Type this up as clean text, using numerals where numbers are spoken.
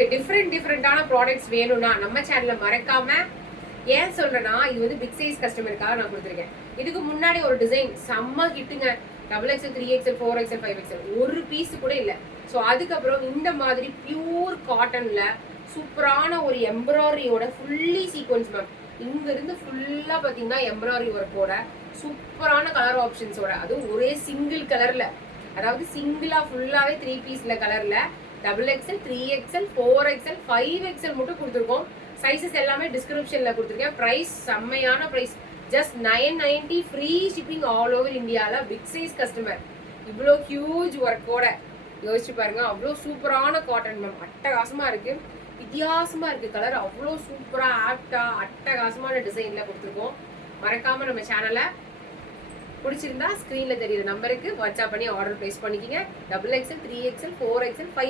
டிஃப்ரெண்டான ப்ராடக்ட்ஸ் வேணும்னா நம்ம சேனல்ல மறக்காம ஏன் சொல்றேன்னா இது வந்து பிக் சைஸ் கஸ்டமருக்காக நான் கொடுத்துருக்கேன். இதுக்கு முன்னாடி ஒரு டிசைன் செம்ம கிட்டுங்க. XXL 3XL 4XL 5XL ஒரு பீஸ் கூட இல்லை. ஸோ அதுக்கப்புறம் இந்த மாதிரி பியூர் காட்டன்ல சூப்பரான ஒரு எம்ப்ராய்டரியோட ஃபுல்லி சீக்வன்ஸ் மேம். இங்கிருந்து ஃபுல்லா பார்த்தீங்கன்னா எம்ப்ராய்டரி ஒர்க்கோட சூப்பரான கலர் ஆப்ஷன்ஸோட, அதுவும் ஒரே சிங்கிள் கலர்ல, அதாவது சிங்கிளா ஃபுல்லாவே 3 பீஸ்ல கலர்ல XXL 3XL 4XL 5XL மட்டும் கொடுத்துருக்கோம். சைஸஸ் எல்லாமே டிஸ்கிரிப்ஷன்ல கொடுத்துருக்கேன். ப்ரைஸ் செம்மையான price, just 990 free shipping all over இந்தியாவில். பிக் சைஸ் கஸ்டமர் இவ்வளோ ஹியூஜ் ஒர்க்கோட யோசிச்சு பாருங்க. அவ்வளோ சூப்பரான காட்டன் மேம், அட்டகாசமா இருக்கு, வித்தியாசமா இருக்கு கலர், அவ்வளோ சூப்பரா ஆக்டா அட்டகாசமான டிசைன்ல கொடுத்துருக்கோம். மறக்காம நம்ம சேனலை பிடிச்சிருந்தா ஸ்க்ரீன்ல தெரியுற நம்பருக்கு வாட்ஸ்அப் பண்ணி ஆர்டர் பிளேஸ் பண்ணிக்கிங்க. XXL 3XL 4XL 5